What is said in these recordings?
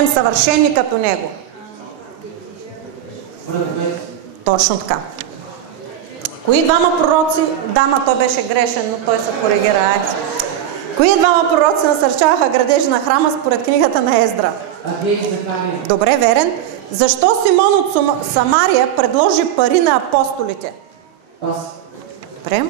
бъдем съвършени като Него. Точно така. Кои двама пророци, той беше грешен, но той се коригира. Кои двама пророци насърчаваха градежа на храма според книгата на Ездра? Добре, верен. Защо Симон от Самария предложи пари на апостолите? Добре.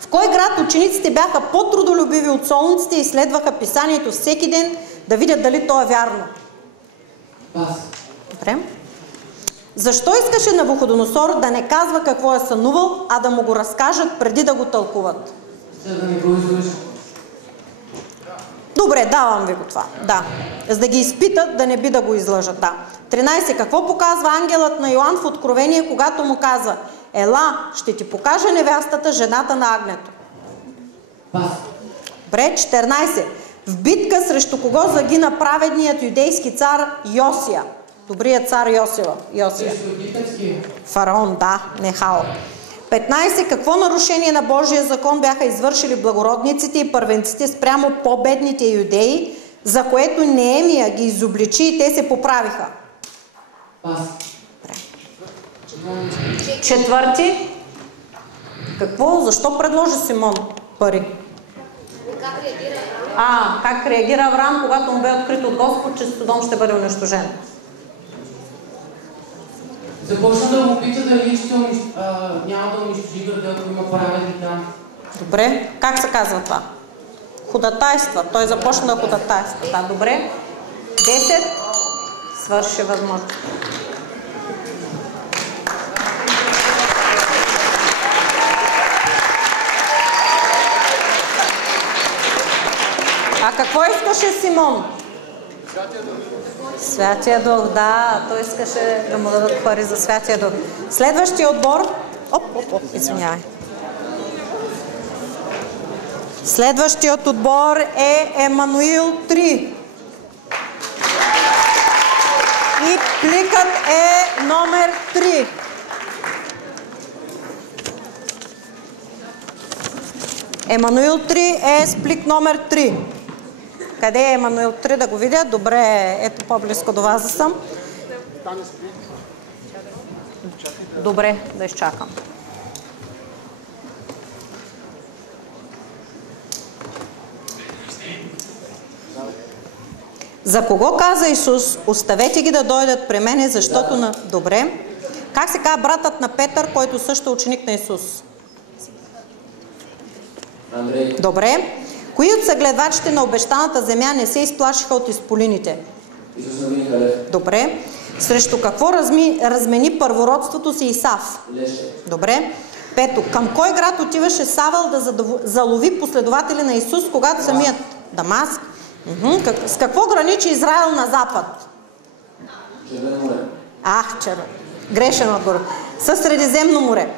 В кой град учениците бяха по-трудолюбиви от солниците и изследваха писанието всеки ден да видят дали то е вярно? Добре. Защо искаше Навуходоносор да не казва какво е сънувал, а да му го разкажат преди да го тълкуват? Добре, давам ви го това. Да. За да ги изпитат, да не би да го излъжат. Да. 13. Какво показва ангелът на Йоан в Откровение, когато му казва: ела, ще ти покажа невястата, жената на агнето? Добре, 14. В битка срещу кого загина праведният юдейски цар Йосия? Добрият цар Йосия. Фараон, да, Нехао. 15. Какво нарушение на Божия закон бяха извършили благородниците и първенците спрямо по-бедните юдеи, за което Неемия ги изобличи и те се поправиха? Четвърти. Какво? Защо предложи Симон пари? Как реагира Авраам, когато му бе открит от Господ, че Содом ще бъде унищожен? Започна да му пита дали няма да унищожи града, ако има праведни там. Добре. Как се казва това? Ходатайства. Той започна да ходатайства. Да, добре. 10. Свърши възможно. А какво искаше Симон? Святия Дух, да, той искаше да му дадат пари за Святия Дух. Следващия отбор, извинявай. Следващият отбор е Емануил 3. И пликът е номер 3. Емануил 3 е с плик номер 3. Къде е Емануил 3? Да го видя? Добре, ето по-близко до вас да съм. Добре, да изчакам. За кого каза Исус: оставете ги да дойдат при мене, защото на... Добре. Как се казва братът на Петър, който също е ученик на Исус? Андрей. Добре. Кои от съгледвачите на обещаната земя не се изплашиха от изполините? Исус на Винхалев. Добре. Срещу какво размени първородството си Исав? Леше. Добре. Пето. Към кой град отиваше Савъл да залови последователи на Исус, когато самият Дамаск? С какво граничи Израел на запад? Червено море. Грешен отговор. Със Средиземно море.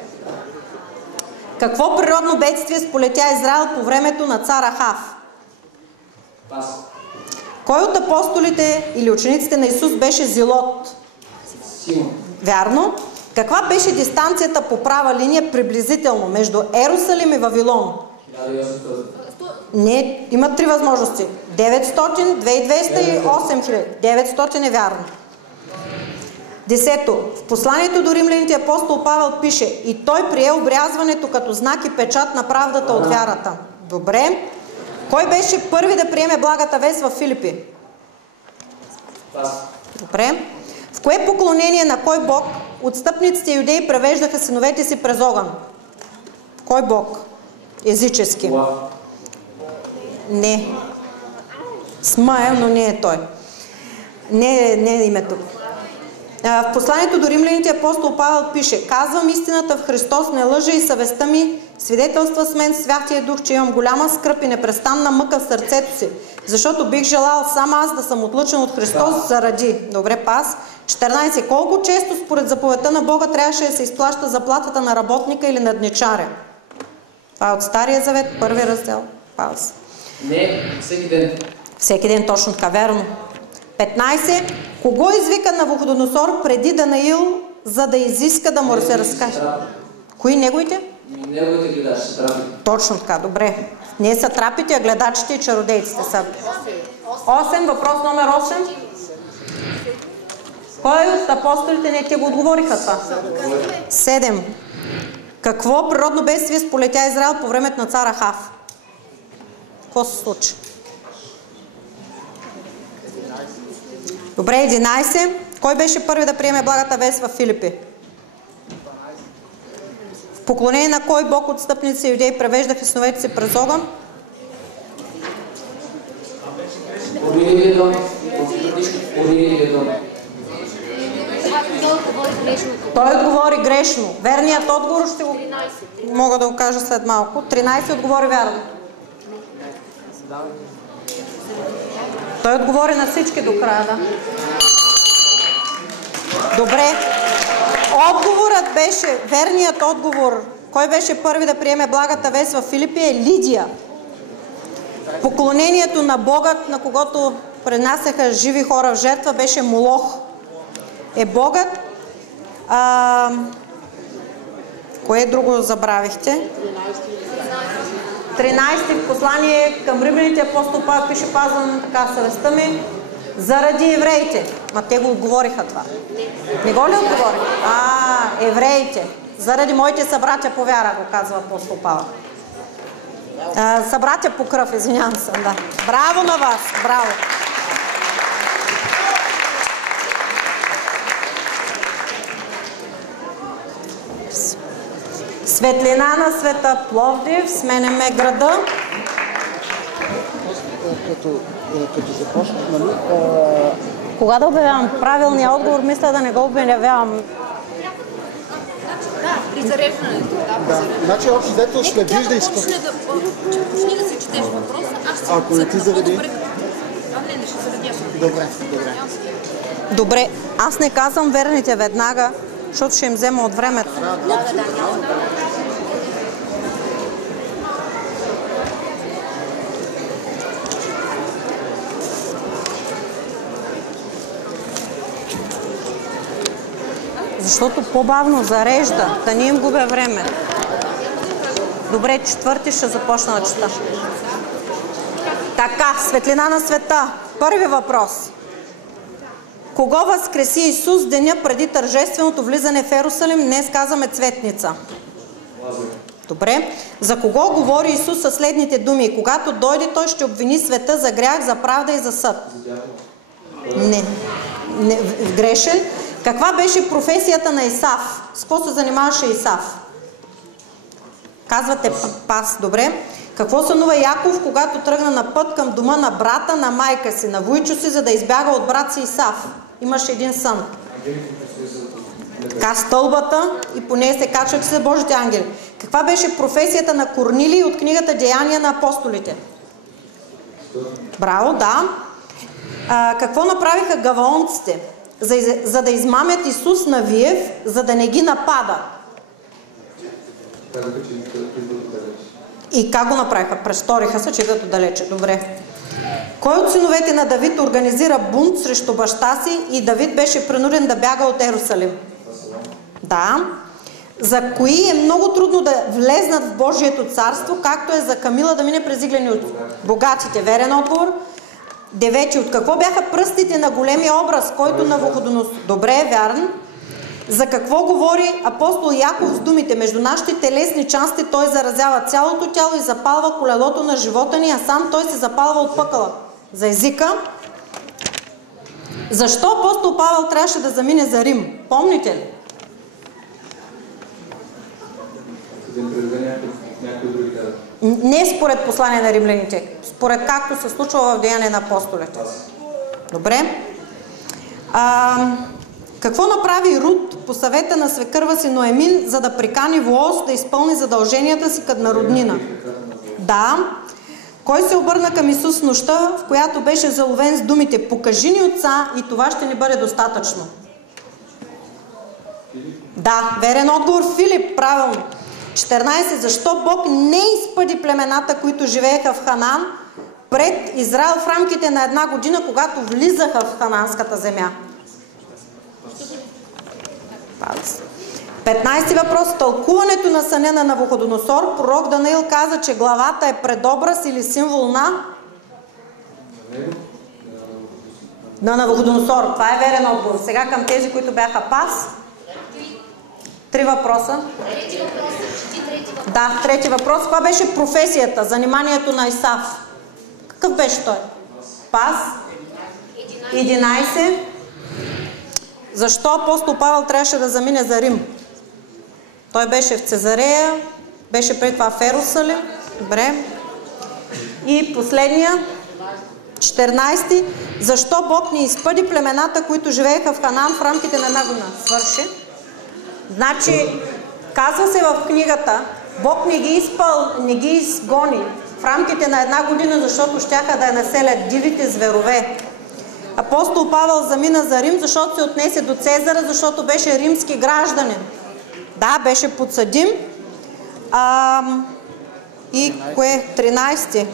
Какво природно бедствие сполетя Израел по времето на цар Ахав? Пас. Кой от апостолите или учениците на Исус беше Зелот? Симон. Вярно. Каква беше дистанцията по права линия приблизително между Ерусалим и Вавилон? 1800. Не, има три възможности. 900, 2200 и 8000. 900 е вярно. 10. В посланието до римляните апостол Павел пише: и той прие обрязването като знак и печат на правдата от вярата. Добре. Кой беше първи да приеме благата вест в Филипи? Пас. Добре. В кое поклонение на кой бог отстъпниците юдеи превеждаха синовете си през огън? Кой бог? Езически. Не. Смаел, но не е той. Не е името. В посланието до римляните апостол Павел пише: казвам истината в Христос, не лъжа и съвестта ми свидетелства с мен Святия Дух, че имам голяма скръб и непрестанна мъка в сърцето си, защото бих желал сам аз да съм отлъчен от Христос заради. Добре, пас. 14. Колко често според заповедта на Бога трябваше да се изплаща заплатата на работника или надничаря? Това е от Стария завет, първи раздел. Пас. Не, всеки ден. Всеки ден, точно така, верно. 15. Кого извика Навуходоносор преди Данаил, за да изиска да му се разкаже? Кои неговите? Неговите гледачи, сатрапите. Точно така, добре. Не сатрапите, а гледачите и чародейците са. 8, въпрос номер 8. Кой от апостолите не ти го отговориха това? 7. Какво природно бедствие сполетя Израел по времето на цар Ахав? Какво се случи? Добре, 11. Кой беше първи да приеме благата вест в Филипи? В поклонение на кой бог отстъпници и юдеи превеждаха сновете си през огън? Той отговори грешно. Верният отговор ще го мога да го кажа след малко. 13 отговори вярно. Той отговори на всички до края, да. Добре. Отговорът беше, верният отговор, кой беше първи да приеме благата вест в Филипи, е Лидия. Поклонението на Богът, на когото пренасяха живи хора в жертва, беше Молох. Е Богът. Кое друго забравихте? 13 в послание към римляните апостол Павел пише: пазвам така съвестта ми заради евреите. Ма те го отговориха това. Не го ли отговориха? Евреите. Заради моите събратя по вяра, го казва апостол Павел. Събратя по кръв, извинявам се. Да. Браво на вас! Браво! Светлина на света Пловдив, сменяме града. Като започнах, нали? Кога да обявявам правилния отговор, мисля да не го обявявам. Да, при зареждането. Да, значи общо взето след вижда и почни да си четеш въпроса, аз ще ако не ти заради... не ще зарадя. Добре. Добре, аз не казвам верните веднага, защото ще им взема от времето. Защото по-бавно зарежда, да не им губя време. Добре, 4 ще започна да чета. Така, светлина на света. Първи въпрос. Кого възкреси Исус деня преди тържественото влизане в Йерусалим? Днес казваме Цветница. Добре. За кого говори Исус със следните думи? Когато дойде, той ще обвини света за грях, за правда и за съд. Не. Грешен. Каква беше професията на Исав? С какво се занимаваше Исав? Казвате пас, добре. Какво сънува Яков, когато тръгна на път към дома на брата на майка си, на вуйчо си, за да избяга от брат си Исав? Имаше един сън. Така стълбата и по нея се качват се Божите ангели. Каква беше професията на Корнилий от книгата Деяния на апостолите? Браво, да. Какво направиха гаваонците? За да измамят Исус Навиев, за да не ги напада. И как го направиха? Престориха се, че идват отдалече. Добре. Кой от синовете на Давид организира бунт срещу баща си и Давид беше принуден да бяга от Йерусалим? Да. За кои е много трудно да влезнат в Божието царство, както е за Камила да мине през иглени от богатите? Верен отговор. 9. От какво бяха пръстите на големия образ, който Навуходоносор? Добре, вярно. За какво говори апостол Яков с думите? Между нашите телесни части той заразява цялото тяло и запалва колелото на живота ни, а сам той се запалва от пъкъла. За езика. Защо апостол Павел трябваше да замине за Рим? Помните ли? Не според послание на римляните, според както се случва в Деяния на апостолите. Добре. Какво направи Рут по съвета на свекърва си Ноемин, за да прикани Вооз да изпълни задълженията си като на роднина? Да. Кой се обърна към Исус в нощта, в която беше заловен с думите: покажи ни Отца и това ще ни бъде достатъчно? Да, верен отговор Филип, правилно. 14. Защо Бог не изпъди племената, които живееха в Ханаан, пред Израел в рамките на 1 година, когато влизаха в хананската земя? 15 въпрос. Тълкуването на съня на Навуходоносор, пророк Данаил каза, че главата е предобраз или символ на На Навуходоносор. Това е верен отговор. Сега към тези, които бяха пас. 3 въпроса. Трети въпрос. Да, трети въпрос. Това беше професията, заниманието на Исав. Какъв беше той? Пас. 11. Защо апостол Павел трябваше да замине за Рим? Той беше в Цезарея, беше пред това в Ерусалим. Добре. И последния, 14. Защо Бог не изпъди племената, които живееха в Ханаан в рамките на една година? Свърши. Значи, казва се в книгата, Бог не ги изгони в рамките на една година, защото щяха да я населят дивите зверове. Апостол Павел замина за Рим, защото се отнесе до Цезара, защото беше римски гражданин. Да, беше подсъдим. И кое? 13.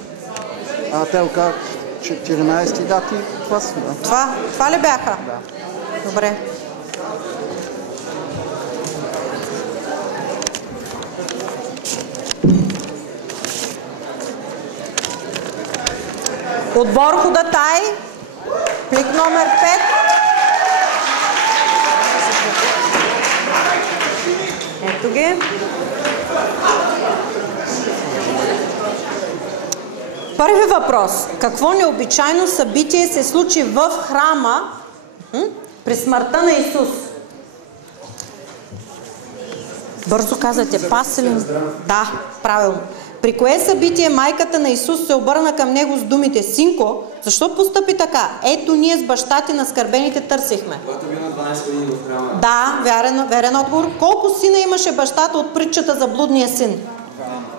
Те казват 14 дати. Това са, да. Това ли бяха? Да. Добре. Отбор Ходатай, плик номер 5. Ето ги. Първи въпрос. Какво необичайно събитие се случи в храма при смъртта на Исус? Бързо казвате, пас ли? Да, правилно. При кое събитие майката на Исус се обърна към него с думите: Синко, защо постъпи така? Ето ние с баща ти наскърбените търсихме. Когато бил на 12 години в храма. Да, верен отговор. Колко сина имаше бащата от притчата за блудния син?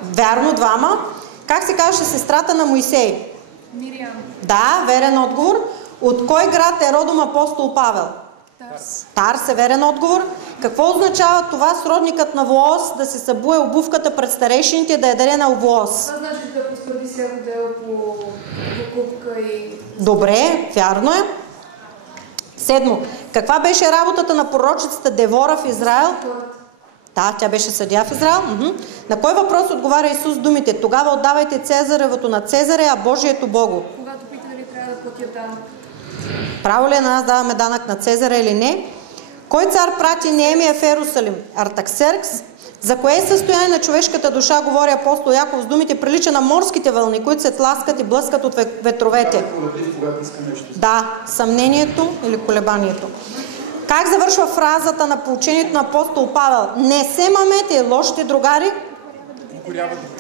Вярно, 2. Как се казваше сестрата на Моисей? Мириам. Да, верен отговор. От кой град е родом апостол Павел? Тарс е верен отговор. Какво означава това сродникът на Воос да се събуе обувката пред старейшините и да я даде на Воос? Това значи да потвърди всяко дело по покупка и... Добре, вярно е. 7. Каква беше работата на пророчицата Девора в Израел? Да, тя беше съдия в Израел. На кой въпрос отговаря Исус думите: тогава отдавайте Цезаревото на Цезаре, а Божието Богу? Когато пита дали трябва да платя данък. Право ли е на нас даваме данък на Цезара или не? Кой цар прати Неемия в Ерусалим? Артаксеркс. За кое състояние на човешката душа говори апостол Яков с думите: прилича на морските вълни, които се тласкат и блъскат от ветровете? Да, съмнението или колебанието. Как завършва фразата на поучението на апостол Павел? Не се мамете, лошите другари?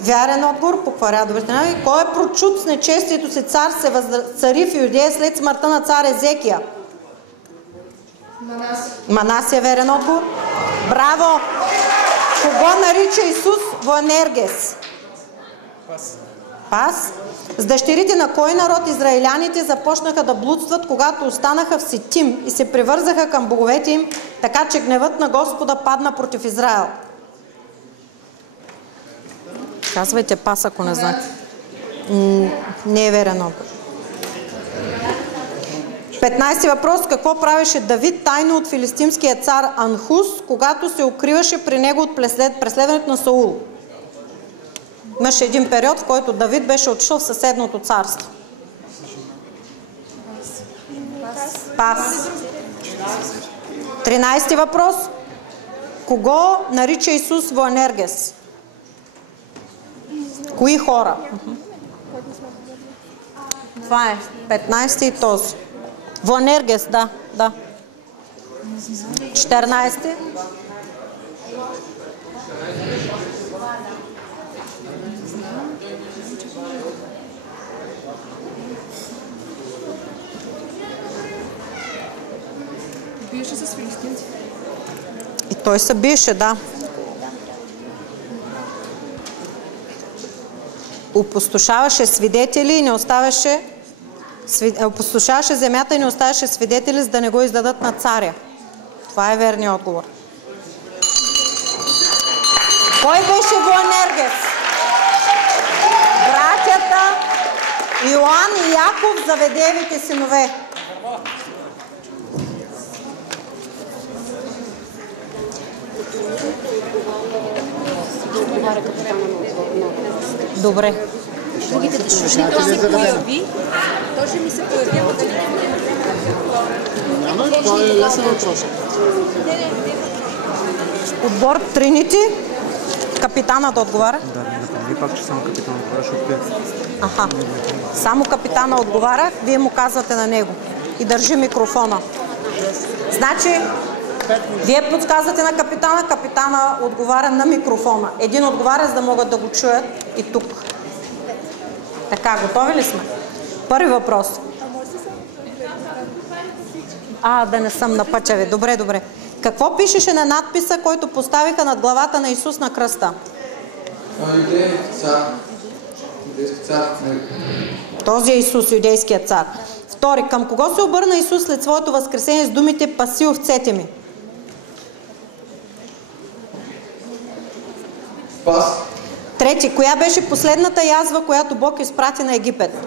Вярен отговор, покваря добре. Кой е прочут с нечестието си цар се цари в Юдея след смъртта на цар Езекия? Манасия, верен отговор. Браво! Кого нарича Исус Боанергес? Пас. С дъщерите на кой народ израиляните започнаха да блудстват, когато останаха в Ситим и се привързаха към боговете им, така че гневът на Господа падна против Израел? Казвайте пас, ако не знаете. Не е верен отговор. 15 въпрос. Какво правеше Давид тайно от филистимския цар Анхус, когато се укриваше при него от преследването на Саул? Имаше един период, в който Давид беше отишъл в съседното царство. Пас. 13 въпрос. Кого нарича Исус Боанергес? Кои хора? Това е 15 и този. Боанергес, да. 14. Биеше с филистимци. И той се биеше, да. Опустошаваше свидетели и не оставяше опустошаваше земята и не оставяше свидетели, за да не го издадат на царя. Това е верният отговор. Кой беше Боанергес? Братята Йоан и Яков, Заведеевите синове. Добре. Другите души, то се появи. Тоже ми се появява. Това е лесен въпрос. Отбор Тринити. Капитана да отговаря. Да, не напомни пак, че само капитан отговаря, защото Аха. Само капитана отговаря, вие му казвате на него. И държи микрофона. Значи, вие подсказвате на капитана, капитана отговаря на микрофона. Един отговаря, за да могат да го чуят и тук. Така, готови ли сме? Първи въпрос. Да не съм на пътя ви. Добре, добре. Какво пишеше на надписа, който поставиха над главата на Исус на кръста? Юдейски цар. Юдейски цар. Този е Исус, юдейският цар. Втори, към кого се обърна Исус след своето възкресение с думите "паси овцете ми"? Пас. Трети, коя беше последната язва, която Бог изпрати на Египет?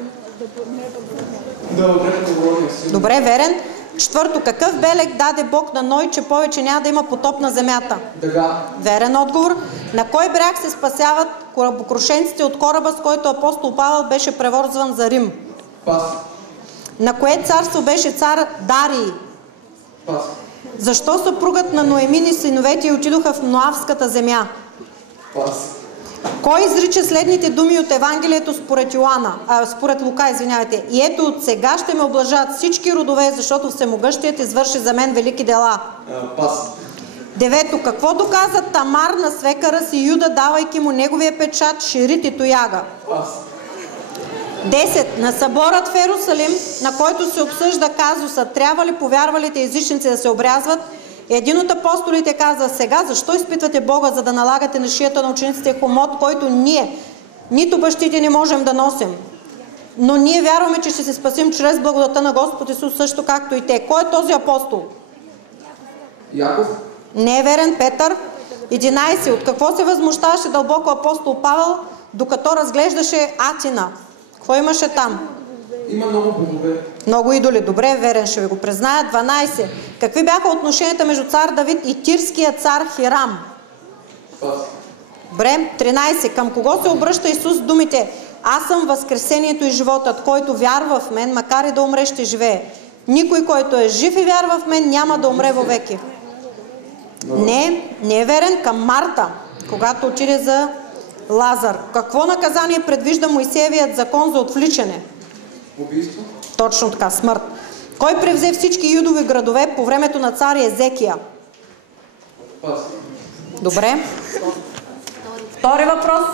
Добре, верен. Четвърто, какъв белег даде Бог на Ной, че повече няма да има потоп на земята? Дъга. Верен отговор. На кой бряг се спасяват корабокрушенците от кораба, с който апостол Павел беше превозван за Рим? Пас. На кое царство беше цар Дарий? Пас. Защо съпругът на Ноемин и синовете й отидоха в Моавската земя? Пас. Кой изрича следните думи от Евангелието според Лука, извинявайте? И ето от сега ще ме облажат всички родове, защото Всемогъщият извърши за мен велики дела. Пас. Девето, какво доказа Тамар на свекъра си Юда, давайки му неговия печат, шерит и тояга? Пас. 10. На съборът в Ерусалим, на който се обсъжда казуса, трябва ли повярвалите езичници да се обрязват, един от апостолите каза: сега защо изпитвате Бога, за да налагате на шията на учениците хомот, който ние, нито бащите не можем да носим? Но ние вярваме, че ще се спасим чрез благодата на Господ Исус, също както и те. Кой е този апостол? Яков. Не е верен. Петър. 11. От какво се възмущаваше дълбоко апостол Павел, докато разглеждаше Атина? Какво имаше там? Има много богове. Много идоли. Добре, верен, ще ви го призная. 12. Какви бяха отношенията между цар Давид и тирския цар Хирам? Пас. Добре. 13. Към кого се обръща Исус с думите: аз съм възкресението и животът, който вярва в мен, макар и да умре, ще живее. Никой, който е жив и вярва в мен, няма да умре вовеки. Не е верен. Към Марта, когато отиде за Лазар. Какво наказание предвижда Моисеевият закон за отвличане? Убийство. Точно така, смърт. Кой превзе всички юдови градове по времето на цар Езекия? Пас. Добре. Втори въпрос.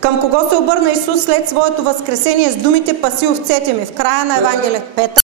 Към кого се обърна Исус след своето възкресение с думите "паси овцете ми"? В края на Евангелието. Петър.